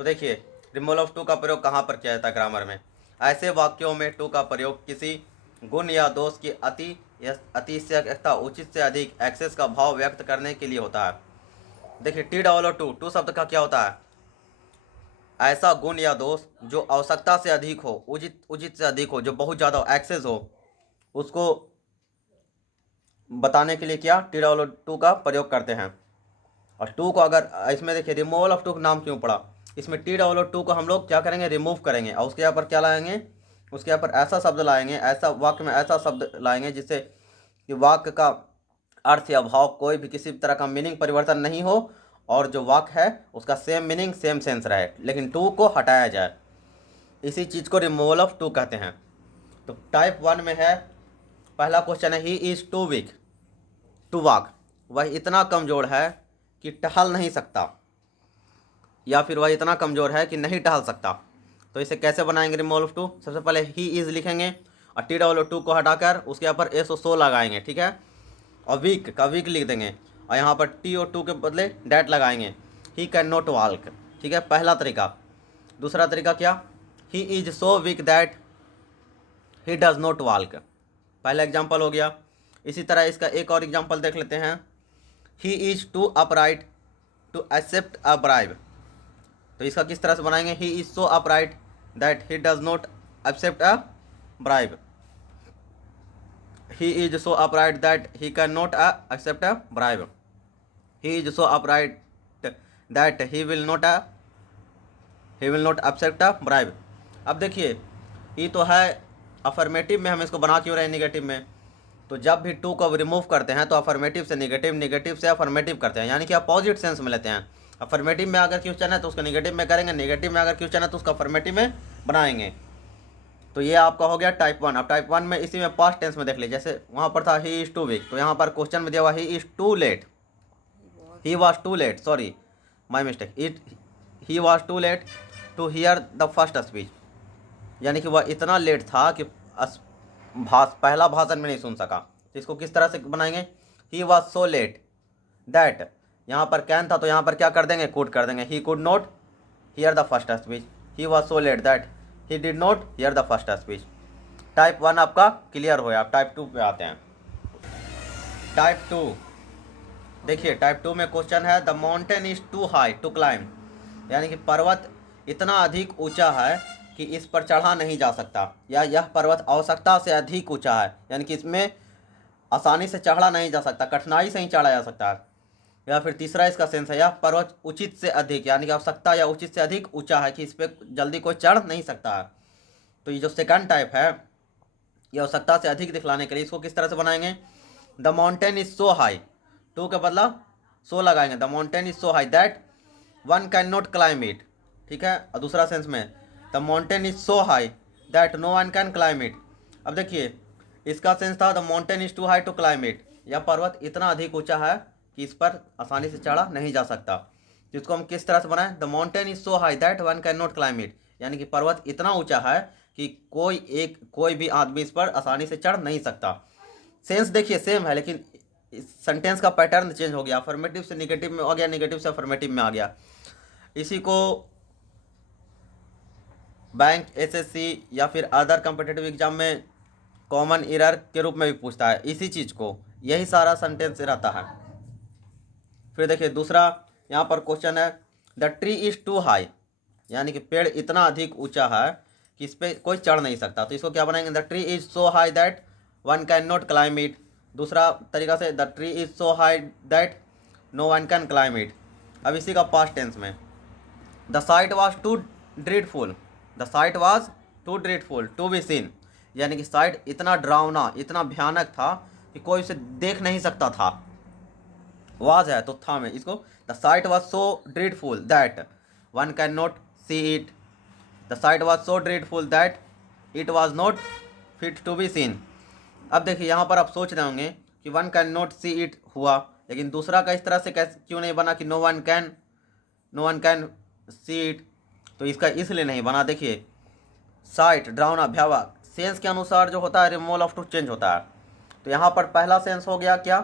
तो देखिए removal of too का प्रयोग कहाँ पर किया जाता है ग्रामर में। ऐसे वाक्यों में टू का प्रयोग किसी गुण या दोष की अतिशयता उचित से अधिक एक्सेस का भाव व्यक्त करने के लिए होता है। देखिए टी डबल टू टू शब्द का क्या होता है, ऐसा गुण या दोष जो आवश्यकता से अधिक हो, उचित उचित से अधिक हो, जो बहुत ज़्यादा एक्सेस हो, उसको बताने के लिए क्या टी डबल टू का प्रयोग करते हैं। और टू को अगर इसमें देखिए रिमूवल ऑफ टू का नाम क्यों पड़ा, इसमें टी डबल टू को हम लोग क्या करेंगे, रिमूव करेंगे और उसके यहाँ पर क्या लाएंगे, उसके यहाँ पर ऐसा शब्द लाएंगे, ऐसा वाक्य में ऐसा शब्द लाएंगे जिससे कि वाक्य का अर्थ या भाव कोई भी किसी तरह का मीनिंग परिवर्तन नहीं हो और जो वाक्य है उसका सेम मीनिंग सेम सेंस रहे, लेकिन टू को हटाया जाए। इसी चीज़ को रिमूवल ऑफ टू कहते हैं। तो टाइप 1 में है, पहला क्वेश्चन है he is too weak to walk, वह इतना कमज़ोर है कि टहल नहीं सकता, या फिर वह इतना कमज़ोर है कि नहीं टहल सकता। तो इसे कैसे बनाएंगे रिमूवल ऑफ टू, सबसे पहले ही इज़ लिखेंगे और टी डबल टू को हटाकर उसके यहाँ पर एस और सो लगाएंगे, ठीक है, और वीक का वीक लिख देंगे और यहाँ पर टी और टू के बदले डैट लगाएंगे। ही कैन नॉट वॉक, ठीक है, पहला तरीका। दूसरा तरीका क्या, ही is so weak that he does not walk, पहला एग्जाम्पल हो गया। इसी तरह इसका एक और एग्जाम्पल देख लेते हैं, he is too upright to accept a bribe. तो इसका किस तरह से बनाएंगे, he is so upright that he does not accept a bribe. He is so upright that he can not accept a bribe. He is so upright that he will not accept a bribe. अब देखिए ये तो है affirmative में, हम इसको बना क्यों रहे हैं निगेटिव में। तो जब भी टू को रिमूव करते हैं तो अफर्मेटिव से निगेटिव, निगेटिव से अफर्मेटिव करते हैं, यानी कि अपोजिट सेंस में लेते हैं। अफर्मेटिव में अगर क्वेश्चन है तो उसको निगेटिव में करेंगे, निगेटिव में अगर क्वेश्चन है तो उसको अफर्मेटिव में बनाएंगे। तो ये आपका हो गया टाइप 1। अब टाइप 1 में इसी में पास्ट टेंस में देख लीजिए, जैसे वहाँ पर था ही इज़ टू वीक, तो यहाँ पर क्वेश्चन में दिया हुआ he is too late, he was too late, sorry my mistake, he was too late to hear the first speech, यानी कि वह इतना लेट था कि पहला भाषण में नहीं सुन सका। तो इसको किस तरह से बनाएंगे, ही वॉज सो लेट दैट, यहाँ पर कैन था तो यहाँ पर क्या कर देंगे, कुड कर देंगे, he could not here the first speech, he was so let that he did not here the first speech. Type 1 आपका क्लियर हो गया। आप टाइप 2 पे आते हैं। टाइप 2 देखिए, टाइप 2 में क्वेश्चन है the mountain is too high to climb, यानी कि पर्वत इतना अधिक ऊंचा है कि इस पर चढ़ा नहीं जा सकता, या यह पर्वत आवश्यकता से अधिक ऊंचा है, यानी कि इसमें आसानी से चढ़ा नहीं जा सकता, कठिनाई से ही चढ़ा जा सकता है। या फिर तीसरा इसका सेंस है, यह पर्वत उचित से अधिक, यानी कि आवश्यकता या उचित से अधिक ऊंचा है कि इस पर जल्दी कोई चढ़ नहीं सकता है। तो ये जो सेकंड टाइप है ये आवश्यकता से अधिक दिखलाने के लिए इसको किस तरह से बनाएंगे, the mountain is so high, too के बदला सो लगाएंगे, the mountain is so high that one can not climb it, ठीक है। और दूसरा सेंस में the mountain is so high that no one can climb it. अब देखिए इसका सेंस था the mountain is too high to climb it, यह पर्वत इतना अधिक ऊंचा है कि इस पर आसानी से चढ़ा नहीं जा सकता। जिसको हम किस तरह से बनाएं, the mountain is so high that one can not climb it, यानी कि पर्वत इतना ऊंचा है कि कोई भी आदमी इस पर आसानी से चढ़ नहीं सकता। सेंस देखिए सेम है, लेकिन सेंटेंस का पैटर्न चेंज हो गया, अफर्मेटिव से निगेटिव में आ गया, निगेटिव से अफर्मेटिव में आ गया। इसी को बैंक, एसएससी या फिर अदर कॉम्पिटिटिव एग्जाम में कॉमन एरर के रूप में भी पूछता है इसी चीज़ को, यही सारा सेंटेंस रहता है। फिर देखिए दूसरा यहाँ पर क्वेश्चन है the tree is too high, यानी कि पेड़ इतना अधिक ऊंचा है कि इस पर कोई चढ़ नहीं सकता। तो इसको क्या बनाएंगे, the tree is so high that one can not climb it. दूसरा तरीका से the tree is so high that no one can climb it. अब इसी का पास्ट टेंस में the sight was too dreadful, the sight was too dreadful to be seen, यानी कि site इतना डरावना इतना भयानक था कि कोई उसे देख नहीं सकता था। वाज है तो था में, इसको the sight was so dreadful that one can not see it, the sight was so dreadful that it was not fit to be seen. अब देखिए यहाँ पर आप सोच रहे होंगे कि one can not see it हुआ, लेकिन दूसरा का इस तरह से कैसे क्यों नहीं बना कि no one can see it. तो इसका इसलिए नहीं बना, देखिए साइट डरावना भयावह सेंस के अनुसार जो होता है रिमूवल ऑफ टू चेंज होता है। तो यहाँ पर पहला सेंस हो गया क्या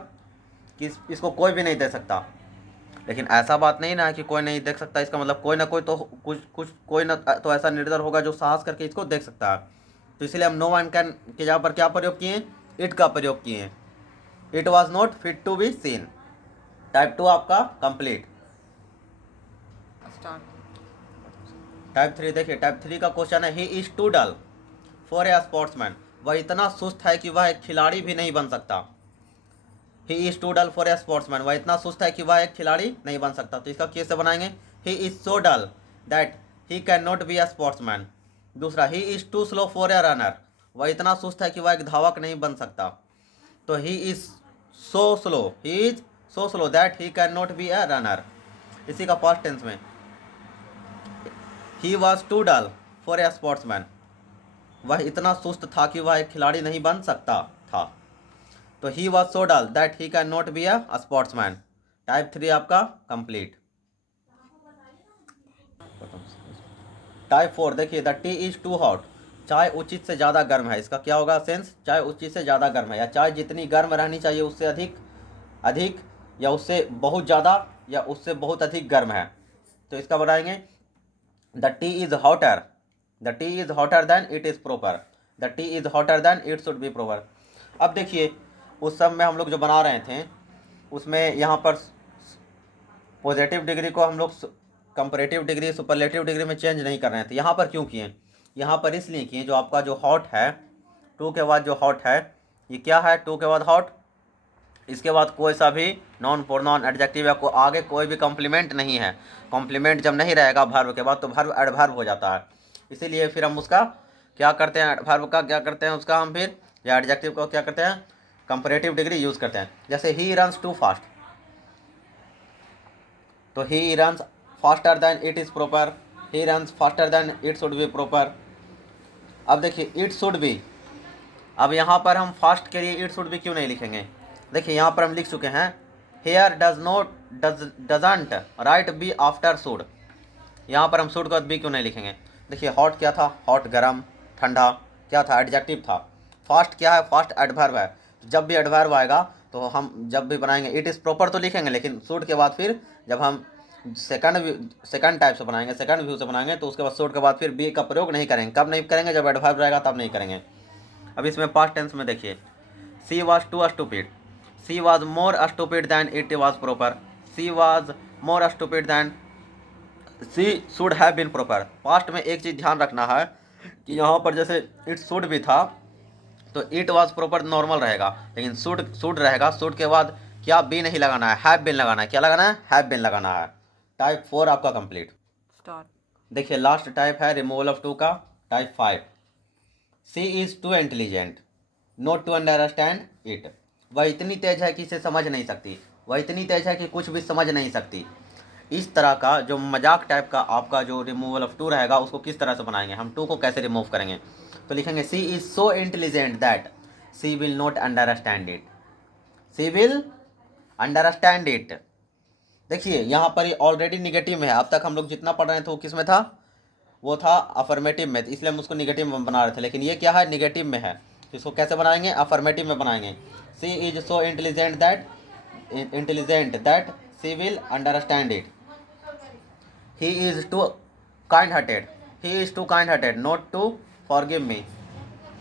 कि इसको कोई भी नहीं दे सकता, लेकिन ऐसा बात नहीं ना कि कोई नहीं देख सकता, इसका मतलब कोई ना कोई तो कुछ कोई ना तो ऐसा निर्दर होगा जो साहस करके इसको देख सकता है। तो इसलिए हम नो वन कैन के जगह पर क्या प्रयोग किए, इट का प्रयोग किए हैं। It was not fit to be seen. Type 2 आपका कंप्लीट। टाइप 3 देखिए, टाइप 3 का क्वेश्चन है, he is too dull for a sportsman. वह इतना सुस्त है कि वह एक खिलाड़ी भी नहीं बन सकता। He is too dull for a sportsman, वह इतना सुस्त है कि वह एक खिलाड़ी नहीं बन सकता। तो इसका कैसे बनाएंगे, he is so dull that he can not be a sportsman. दूसरा, he is too slow for a runner, वह इतना सुस्त है कि वह एक धावक नहीं बन सकता। तो he is so slow, he is so slow that he can not be a runner. इसी का पास्ट टेंस में, he was too dull for a sportsman, वह इतना सुस्त था कि वह एक खिलाड़ी नहीं बन सकता था। तो he was so dull that he can not be a sportsman. Type 3 आपका कंप्लीट। टाइप 4 देखिए, the tea is too hot, चाय उचित से ज़्यादा गर्म है। इसका क्या होगा सेंस, चाय उचित से ज़्यादा गर्म है, या चाय जितनी गर्म रहनी चाहिए उससे अधिक अधिक, या उससे बहुत ज़्यादा, या उससे बहुत अधिक गर्म है। तो इसका बनाएंगे, the T is hotter, the T is hotter then it is proper, the T is hotter then it should be proper. अब देखिए, उस सब में हम लोग जो बना रहे थे उसमें यहाँ पर पॉजिटिव डिग्री को हम लोग कंपैरेटिव डिग्री सुपरलेटिव डिग्री में चेंज नहीं कर रहे थे। यहाँ पर क्यों किए, यहाँ पर इसलिए किए, जो आपका जो हॉट है, टू के बाद जो हॉट है, ये क्या है, टू के बाद हॉट, इसके बाद कोई सा भी नॉन प्रोनाउन एडजेक्टिव या आगे कोई भी कॉम्प्लीमेंट नहीं है। कॉम्प्लीमेंट जब नहीं रहेगा वर्ब के बाद तो वर्ब एडवर्ब हो जाता है। इसीलिए फिर हम उसका क्या करते हैं, एडवर्ब का क्या करते हैं, उसका हम फिर या एडजेक्टिव को क्या करते हैं, कंपैरेटिव डिग्री यूज़ करते हैं। जैसे ही रन्स टू फास्ट, तो he runs faster than it is proper, he runs faster than it should be proper. अब देखिए, इट शुड बी, अब यहाँ पर हम फास्ट के लिए इट शुड बी क्यों नहीं लिखेंगे। देखिए यहाँ पर हम लिख चुके हैं, here does not doesn't write be after should, यहाँ पर हम शुड का बी क्यों नहीं लिखेंगे। देखिए हॉट क्या था, हॉट गरम ठंडा, क्या था, एडजेक्टिव था। फास्ट क्या है, फास्ट एडवर्ब है। जब भी एडवर्ब आएगा तो हम जब भी बनाएंगे इट इज़ प्रॉपर तो लिखेंगे, लेकिन शुड के बाद फिर जब हम सेकंड टाइप से बनाएंगे, सेकंड व्यू से बनाएंगे, तो उसके बाद शुड के बाद फिर बी का प्रयोग नहीं करेंगे। कब नहीं करेंगे, जब एडवर्ब रहेगा तब नहीं करेंगे। अब इसमें पास्ट टेंस में देखिए, she was too stupid, she was more stupid than it was proper, she was more stupid than she should have been proper. Past में एक चीज़ ध्यान रखना है कि यहाँ पर जैसे इट शुड भी था तो इट वाज प्रॉपर नॉर्मल रहेगा, लेकिन शुड शुड रहेगा, शुड के बाद क्या बी नहीं लगाना है, हैव बीन लगाना है। क्या लगाना है, हैव बीन लगाना है। टाइप 4 आपका कंप्लीट। देखिए लास्ट टाइप है रिमूवल ऑफ टू का, type 5। She is too intelligent not to understand it, वह इतनी तेज है कि इसे समझ नहीं सकती, वह इतनी तेज है कि कुछ भी समझ नहीं सकती। इस तरह का जो मजाक टाइप का आपका जो रिमूवल ऑफ टू रहेगा उसको किस तरह से बनाएंगे, हम टू को कैसे रिमूव करेंगे। तो लिखेंगे, she is so intelligent that she will not understand it, she will understand it. देखिए यहाँ पर ये ऑलरेडी निगेटिव में है, अब तक हम लोग जितना पढ़ रहे थे वो किस में था, वो था अफर्मेटिव में, इसलिए हम उसको निगेटिव में बना रहे थे। लेकिन ये क्या है, निगेटिव में है, तो इसको कैसे बनाएंगे, अफर्मेटिव में बनाएंगे। She is so intelligent that she will understand it. He is too kind hearted, he is too kind hearted not to forgive me,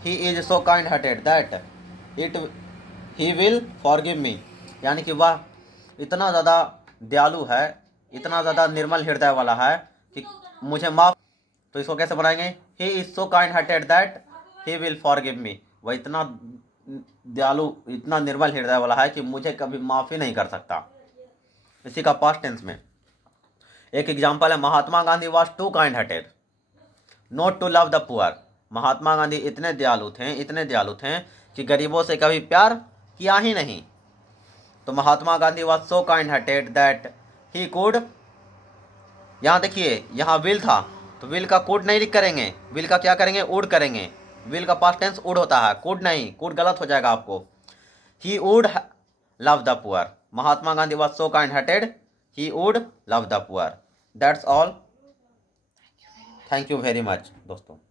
he is so kind hearted that it he will forgive me. यानी कि वह इतना ज़्यादा दयालु है, इतना ज़्यादा निर्मल हृदय वाला है कि मुझे माफ़। तो इसको कैसे बनाएंगे, he is so kind hearted that he will forgive मी, वह इतना दयालु इतना निर्मल हृदय वाला है कि मुझे कभी माफ़ ही नहीं कर सकता। इसी का पास्ट टेंस में एक एग्जाम्पल है, Mahatma Gandhi was too kind hearted not to love the poor. Mahatma Gandhi इतने दयालु थे कि गरीबों से कभी प्यार किया ही नहीं। तो Mahatma Gandhi was so kind hearted that he could, यहाँ देखिए यहाँ विल था तो विल का कुड नहीं करेंगे, विल का क्या करेंगे, वुड करेंगे। विल का पास्ट टेंस वुड होता है, कुड नहीं, कुड गलत हो जाएगा आपको। He would love the poor, Mahatma Gandhi was so kind hearted he would love the poor. That's all, thank you very much दोस्तों।